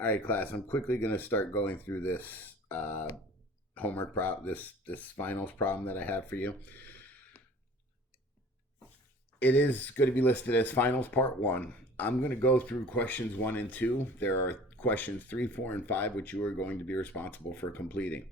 All right, class. I'm quickly going to start going through this homework problem, this finals problem that I have for you. It is going to be listed as finals part one. I'm going to go through questions one and two. There are questions three, four, and five, which you are going to be responsible for completing.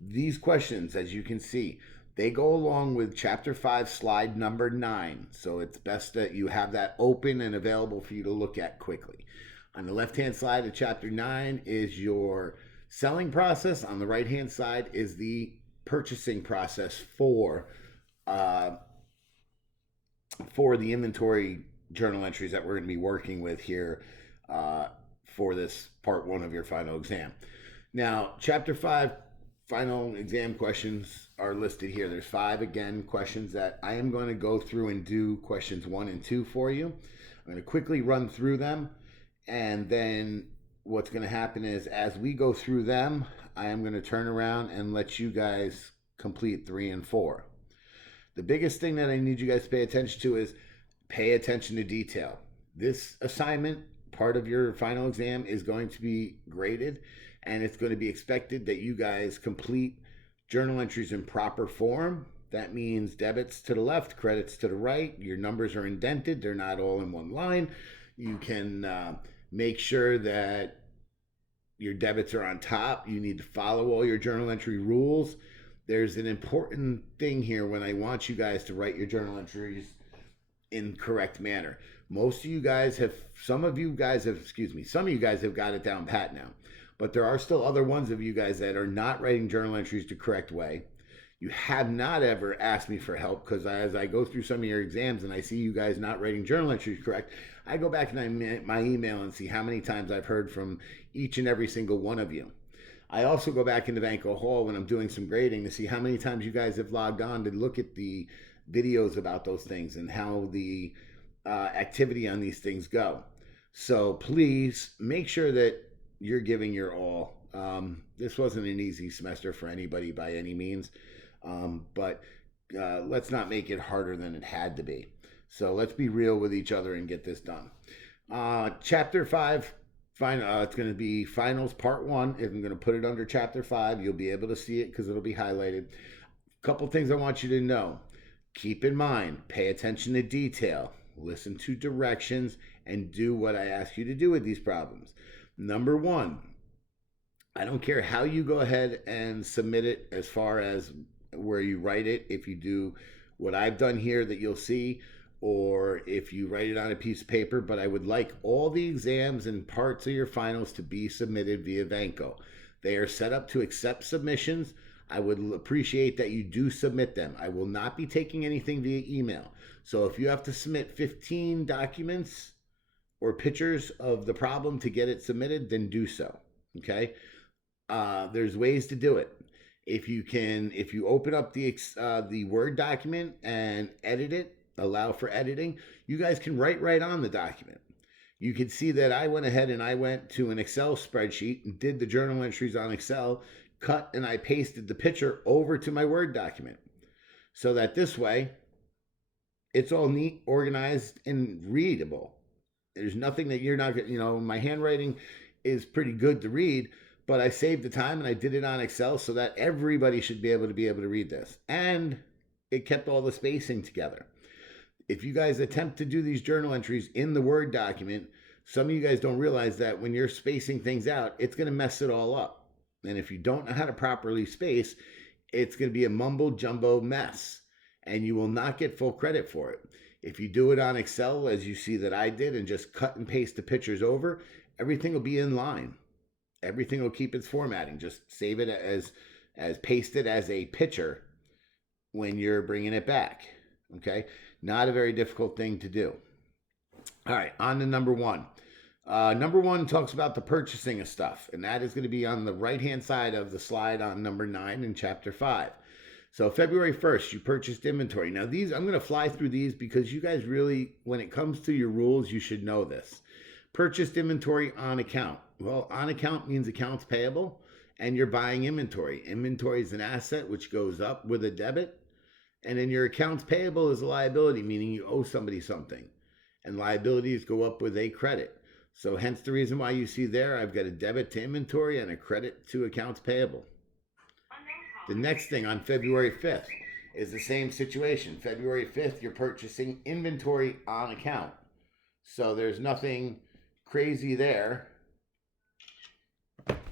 These questions, as you can see, they go along with chapter five, slide number 9. So it's best that you have that open and available for you to look at quickly. On the left hand side of chapter 9 is your selling process. On the right hand side is the purchasing process uh, for the inventory journal entries that we're going to be working with here uh, for this part one of your final exam. Now, chapter 5 final exam questions are listed here. There's 5 again questions that I am going to go through and do questions 1 and 2 for you. I'm going to quickly run through them, and then what's going to happen is as we go through them, I am going to turn around and let you guys complete 3 and 4. The biggest thing that I need you guys to pay attention to is pay attention to detail. This assignment, part of your final exam, is going to be graded, and it's going to be expected that you guys complete journal entries in proper form. That means debits to the left, credits to the right. Your numbers are indented, they're not all in one line. You can make sure that your debits are on top. You need to follow all your journal entry rules. There's an important thing here when I want you guys to write your journal entries in correct manner. Most of you guys have, some of you guys have got it down pat now. But there are still other ones of you guys that are not writing journal entries the correct way. You have not ever asked me for help because as I go through some of your exams and I see you guys not writing journal entries correct, I go back and my email and see how many times I've heard from each and every single one of you. I also go back into Vanco Hall when I'm doing some grading to see how many times you guys have logged on to look at the videos about those things and how the activity on these things go. So please make sure that you're giving your all. This wasn't an easy semester for anybody by any means, but let's not make it harder than it had to be. So let's be real with each other and get this done. Chapter 5, it's going to be finals part 1. If I'm going to put it under chapter 5, you'll be able to see it because it'll be highlighted. A couple things I want you to know. Keep in mind, pay attention to detail, listen to directions, and do what I ask you to do with these problems. Number 1, I don't care how you go ahead and submit it as far as where you write it. If you do what I've done here that you'll see, or if you write it on a piece of paper, but I would like all the exams and parts of your finals to be submitted via Vanco. They are set up to accept submissions. I would appreciate that you do submit them. I will not be taking anything via email. So if you have to submit 15 documents or pictures of the problem to get it submitted, then do so. Okay? There's ways to do it. If you open up the Word document and edit it, allow for editing, you guys can write right on the document. You can see that I went ahead and I went to an Excel spreadsheet and did the journal entries on Excel, cut and I pasted the picture over to my Word document. So that this way, it's all neat, organized, and readable. There's nothing that you're not, my handwriting is pretty good to read, but I saved the time and I did it on Excel so that everybody should be able to read this. And it kept all the spacing together. If you guys attempt to do these journal entries in the Word document, some of you guys don't realize that when you're spacing things out, it's going to mess it all up. And if you don't know how to properly space, it's going to be a mumbo jumbo mess and you will not get full credit for it. If you do it on Excel, as you see that I did, and just cut and paste the pictures over, everything will be in line. Everything will keep its formatting. Just save it as paste it as a picture when you're bringing it back. Okay, not a very difficult thing to do. All right, on to number 1. Number 1 talks about the purchasing of stuff, and that is going to be on the right-hand side of the slide on number 9 in chapter 5. So February 1st, you purchased inventory. Now these, I'm going to fly through these because you guys really, when it comes to your rules, you should know this. Purchased inventory on account. Well, on account means accounts payable, and you're buying inventory. Inventory is an asset which goes up with a debit, and then your accounts payable is a liability, meaning you owe somebody something. And liabilities go up with a credit. So hence the reason why you see there, I've got a debit to inventory and a credit to accounts payable. The next thing on February 5th is the same situation. February 5th, you're purchasing inventory on account. So there's nothing crazy there.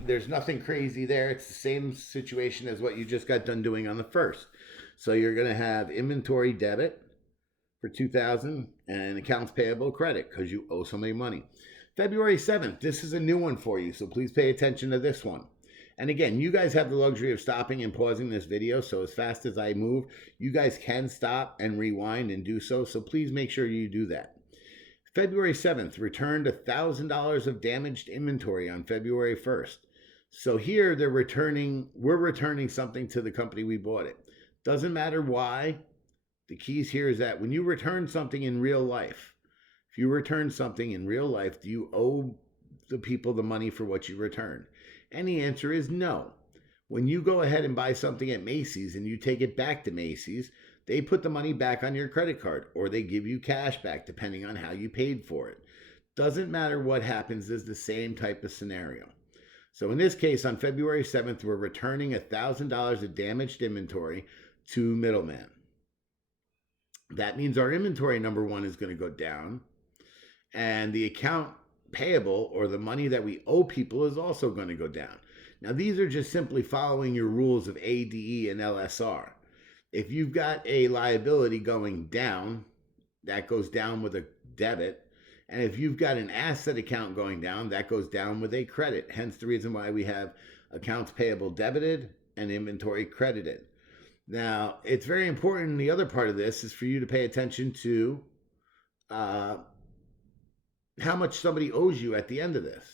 There's nothing crazy there. It's the same situation as what you just got done doing on the 1st. So you're going to have inventory debit for $2,000 and accounts payable credit because you owe somebody money. February 7th, this is a new one for you, so please pay attention to this one. And again, you guys have the luxury of stopping and pausing this video, so as fast as I move, you guys can stop and rewind and do so, so please make sure you do that. February 7th, returned $1,000 of damaged inventory on February 1st. So here we're returning something to the company we bought it. Doesn't matter why. The keys here is that when you return something in real life, if you return something in real life, do you owe the people the money for what you returned? And the answer is no. When you go ahead and buy something at Macy's and you take it back to Macy's, they put the money back on your credit card or they give you cash back depending on how you paid for it. Doesn't matter what happens, is the same type of scenario. So in this case, on February 7th, we're returning $1,000 of damaged inventory to Middleman. That means our inventory number one is going to go down, and the account payable, or the money that we owe people, is also going to go down. Now, these are just simply following your rules of ADE and LSR. If you've got a liability going down, that goes down with a debit. And if you've got an asset account going down, that goes down with a credit. Hence the reason why we have accounts payable debited and inventory credited. Now, it's very important. The other part of this is for you to pay attention to how much somebody owes you at the end of this.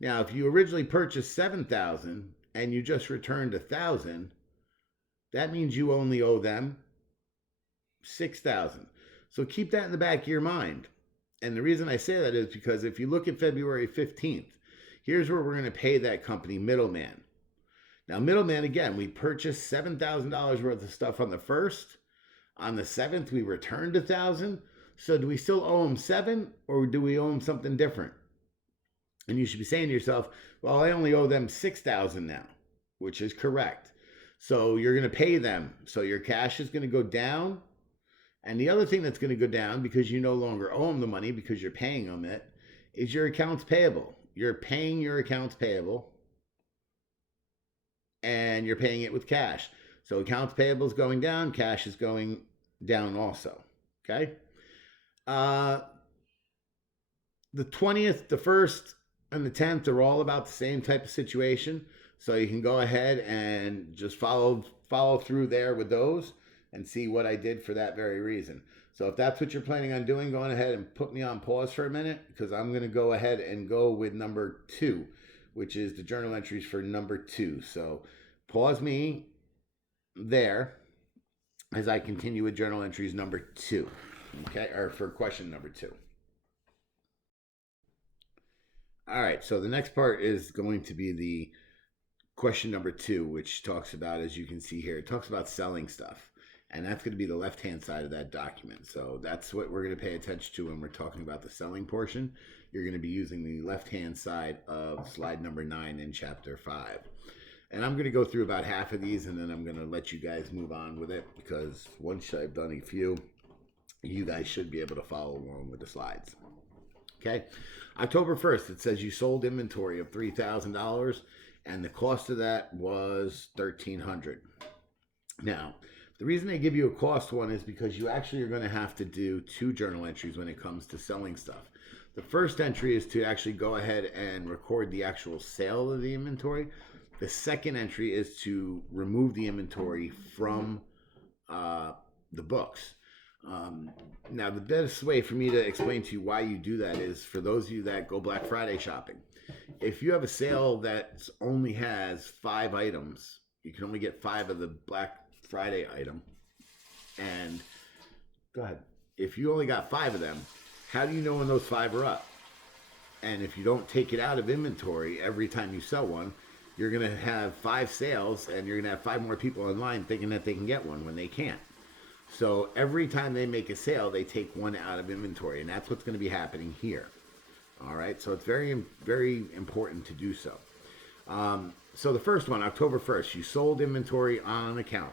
Now, if you originally purchased $7,000 and you just returned $1,000, that means you only owe them $6,000. So keep that in the back of your mind. And the reason I say that is because if you look at February 15th, here's where we're going to pay that company, Middleman. Now, Middleman, again, we purchased $7,000 worth of stuff on the 1st. On the 7th, we returned $1,000. So do we still owe them $7,000 or do we owe them something different? And you should be saying to yourself, well, I only owe them $6,000 now, which is correct. So you're going to pay them. So your cash is going to go down. And the other thing that's going to go down, because you no longer owe them the money because you're paying them it, is your accounts payable. You're paying your accounts payable and you're paying it with cash. So accounts payable is going down, cash is going down also. Okay? The 20th, the 1st, and the 10th are all about the same type of situation. So you can go ahead and just follow through there with those and see what I did for that very reason. So if that's what you're planning on doing, go on ahead and put me on pause for a minute, because I'm going to go ahead and go with number 2, which is the journal entries for number 2. So pause me there as I continue with journal entries number 2. Okay, or for question number 2. All right, so the next part is going to be the question number 2, which talks about, as you can see here, it talks about selling stuff. And that's going to be the left-hand side of that document. So that's what we're going to pay attention to when we're talking about the selling portion. You're going to be using the left-hand side of slide number 9 in chapter 5. And I'm going to go through about half of these, and then I'm going to let you guys move on with it, because once I've done a few, you guys should be able to follow along with the slides. Okay. October 1st, it says you sold inventory of $3,000, and the cost of that was $1,300. Now, the reason they give you a cost one is because you actually are going to have to do 2 journal entries when it comes to selling stuff. The first entry is to actually go ahead and record the actual sale of the inventory. The second entry is to remove the inventory from the books. Now, the best way for me to explain to you why you do that is for those of you that go Black Friday shopping. If you have a sale that only has 5 items, you can only get 5 of the Black Friday item. And go ahead. If you only got 5 of them, how do you know when those 5 are up? And if you don't take it out of inventory every time you sell one, you're going to have 5 sales and you're going to have 5 more people online thinking that they can get one when they can't. So every time they make a sale, they take one out of inventory, and that's what's going to be happening here. All right, so it's very, very important to do so. So the first one, October 1st, you sold inventory on account.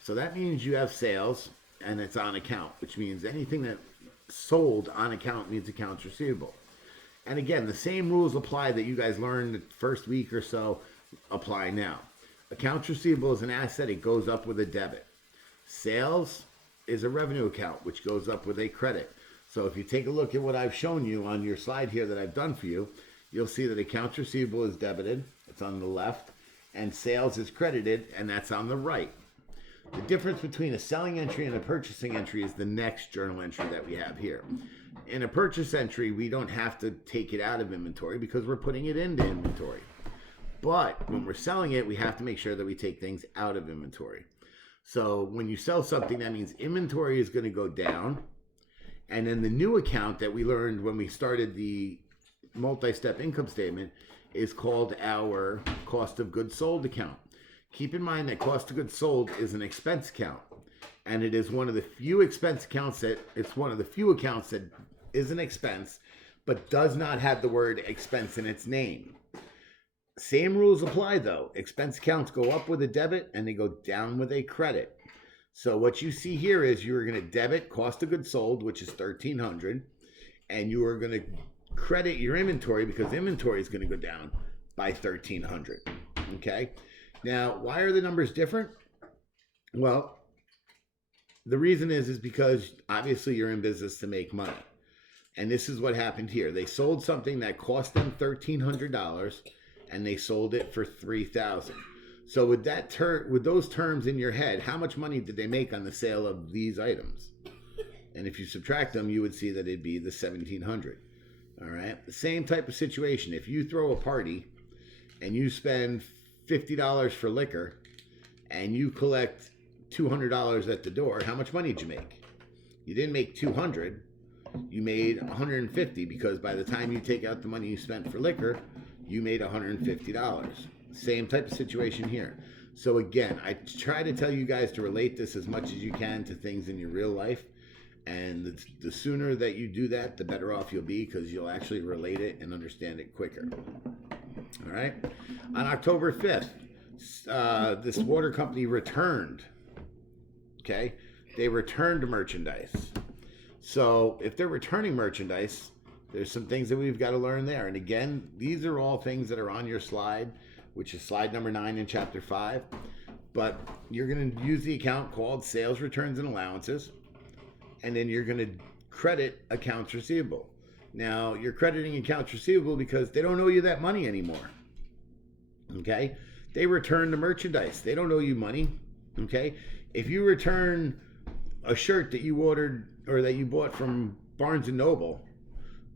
So that means you have sales and it's on account, which means anything that sold on account means accounts receivable. And again, the same rules apply that you guys learned the first week or so apply now. Accounts receivable is an asset, it goes up with a debit. Sales is a revenue account, which goes up with a credit. So if you take a look at what I've shown you on your slide here that I've done for you, you'll see that accounts receivable is debited, it's on the left, and sales is credited, and that's on the right. The difference between a selling entry and a purchasing entry is the next journal entry that we have here. In a purchase entry, we don't have to take it out of inventory because we're putting it into inventory. But when we're selling it, we have to make sure that we take things out of inventory. So when you sell something, that means inventory is going to go down. And then the new account that we learned when we started the multi-step income statement is called our cost of goods sold account. Keep in mind that cost of goods sold is an expense account, and it is one of the few expense accounts that is an expense, but does not have the word expense in its name. Same rules apply though. Expense accounts go up with a debit and they go down with a credit. So what you see here is you're going to debit cost of goods sold, which is $1,300, and you are going to credit your inventory because inventory is going to go down by $1,300. Okay. Now, why are the numbers different? Well, the reason is because obviously you're in business to make money. And this is what happened here. They sold something that cost them $1,300 and they sold it for $3,000. So with those terms in your head, how much money did they make on the sale of these items? And if you subtract them, you would see that it'd be the $1,700. All right. The same type of situation. If you throw a party and you spend $50 for liquor and you collect $200 at the door, how much money did you make? You didn't make $200, you made $150, because by the time you take out the money you spent for liquor, you made $150. Same type of situation here. So again, I try to tell you guys to relate this as much as you can to things in your real life, and the sooner that you do that, the better off you'll be, because you'll actually relate it and understand it quicker. All right. On October 5th, this water company returned. Okay. They returned merchandise. So if they're returning merchandise, there's some things that we've got to learn there. And again, these are all things that are on your slide, which is slide number 9 in chapter 5. But you're going to use the account called sales returns and allowances. And then you're going to credit accounts receivable. Now, you're crediting accounts receivable because they don't owe you that money anymore. Okay? They return the merchandise. They don't owe you money. Okay? If you return a shirt that you ordered or that you bought from Barnes & Noble,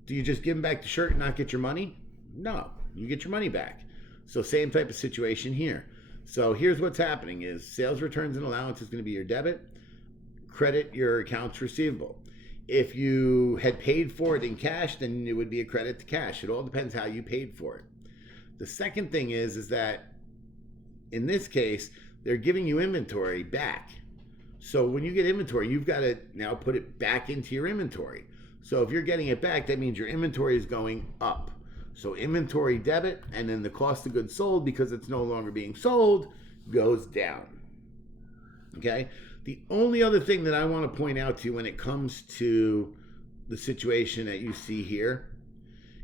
do you just give them back the shirt and not get your money? No. You get your money back. So same type of situation here. So here's what's happening is sales returns and allowance is going to be your debit. Credit your accounts receivable. If you had paid for it in cash, then it would be a credit to cash. It all depends how you paid for it. The second thing is that in this case, they're giving you inventory back. So when you get inventory, you've got to now put it back into your inventory. So if you're getting it back, that means your inventory is going up. So inventory debit, and then the cost of goods sold, because it's no longer being sold, goes down. Okay? The only other thing that I want to point out to you when it comes to the situation that you see here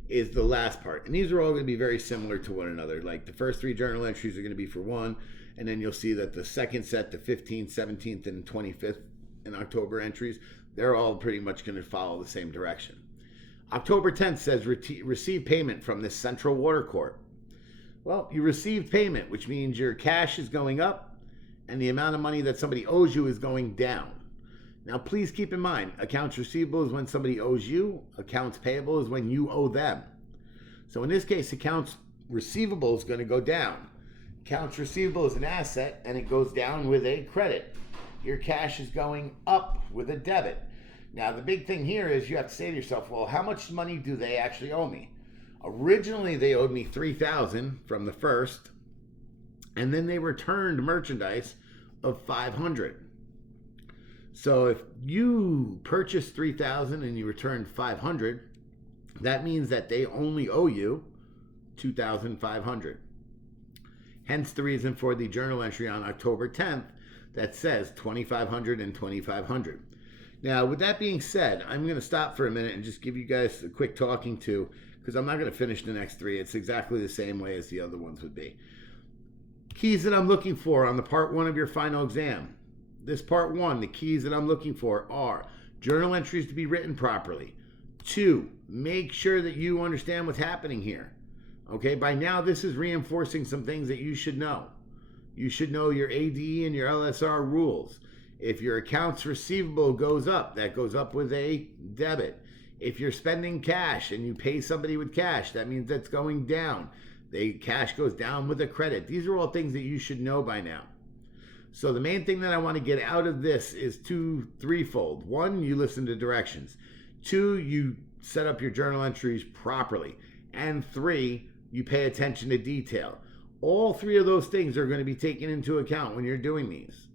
is the last part. And these are all going to be very similar to one another. Like the first 3 journal entries are going to be for one, and then you'll see that the second set, the 15th, 17th, and 25th in October entries, they're all pretty much going to follow the same direction. October 10th says receive payment from the Central Water Corp. Well, you received payment, which means your cash is going up and the amount of money that somebody owes you is going down. Now, please keep in mind, accounts receivable is when somebody owes you. Accounts payable is when you owe them. So in this case, accounts receivable is going to go down. Accounts receivable is an asset, and it goes down with a credit. Your cash is going up with a debit. Now, the big thing here is you have to say to yourself, well, how much money do they actually owe me? Originally, they owed me $3,000 from the first, and then they returned merchandise of $500. So if you purchased $3,000 and you returned $500, That means that they only owe you $2,500. Hence the reason for the journal entry on October 10th that says $2,500 and $2,500. Now, with that being said, I'm going to stop for a minute and just give you guys a quick talking to, because I'm not going to finish the next three. It's exactly the same way as the other ones would be. Keys that I'm looking for on the part one of your final exam. This part one, the keys that I'm looking for are journal entries to be written properly. 2, make sure that you understand what's happening here. Okay, by now this is reinforcing some things that you should know. You should know your AD and your LSR rules. If your accounts receivable goes up, that goes up with a debit. If you're spending cash and you pay somebody with cash, that means that's going down. The cash goes down with a credit. These are all things that you should know by now. So the main thing that I want to get out of this is threefold. 1, you listen to directions. 2, you set up your journal entries properly. And 3, you pay attention to detail. All 3 of those things are going to be taken into account when you're doing these.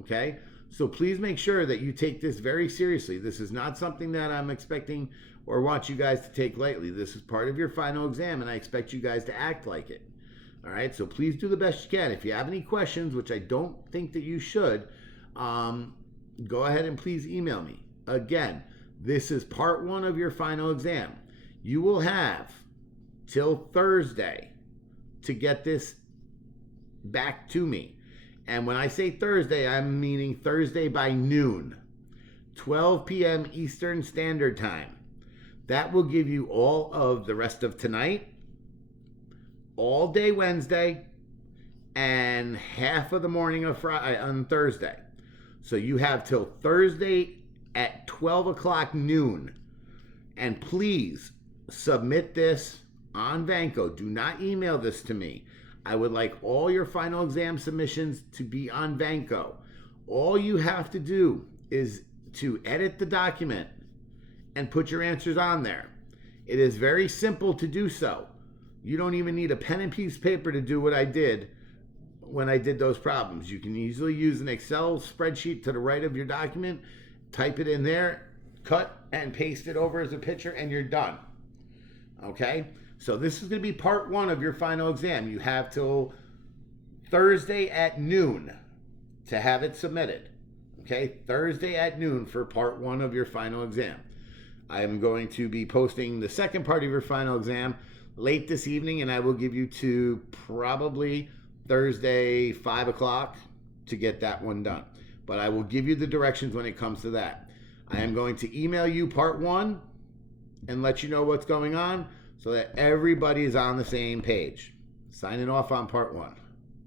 Okay? So please make sure that you take this very seriously. This is not something that I'm expecting or want you guys to take lightly. This is part of your final exam, and I expect you guys to act like it. All right? So please do the best you can. If you have any questions, which I don't think that you should, go ahead and please email me. Again, this is part one of your final exam. You will have till Thursday to get this back to me. And when I say Thursday, I'm meaning Thursday by noon, 12 p.m. Eastern Standard Time. That will give you all of the rest of tonight, all day Wednesday, and half of the morning of Friday on Thursday. So you have till Thursday at 12 o'clock noon. And please submit this on Vanco. Do not email this to me. I would like all your final exam submissions to be on Vanco. All you have to do is to edit the document and put your answers on there. It is very simple to do so. You don't even need a pen and piece of paper to do what I did when I did those problems. You can easily use an Excel spreadsheet to the right of your document, type it in there, cut and paste it over as a picture, and you're done. Okay? So this is going to be part one of your final exam. You have till Thursday at noon to have it submitted. Okay? Thursday at noon for part one of your final exam. I am going to be posting the second part of your final exam late this evening, and I will give you to probably Thursday, 5 o'clock to get that one done. But I will give you the directions when it comes to that. I am going to email you part one and let you know what's going on so that everybody is on the same page. Signing off on part one.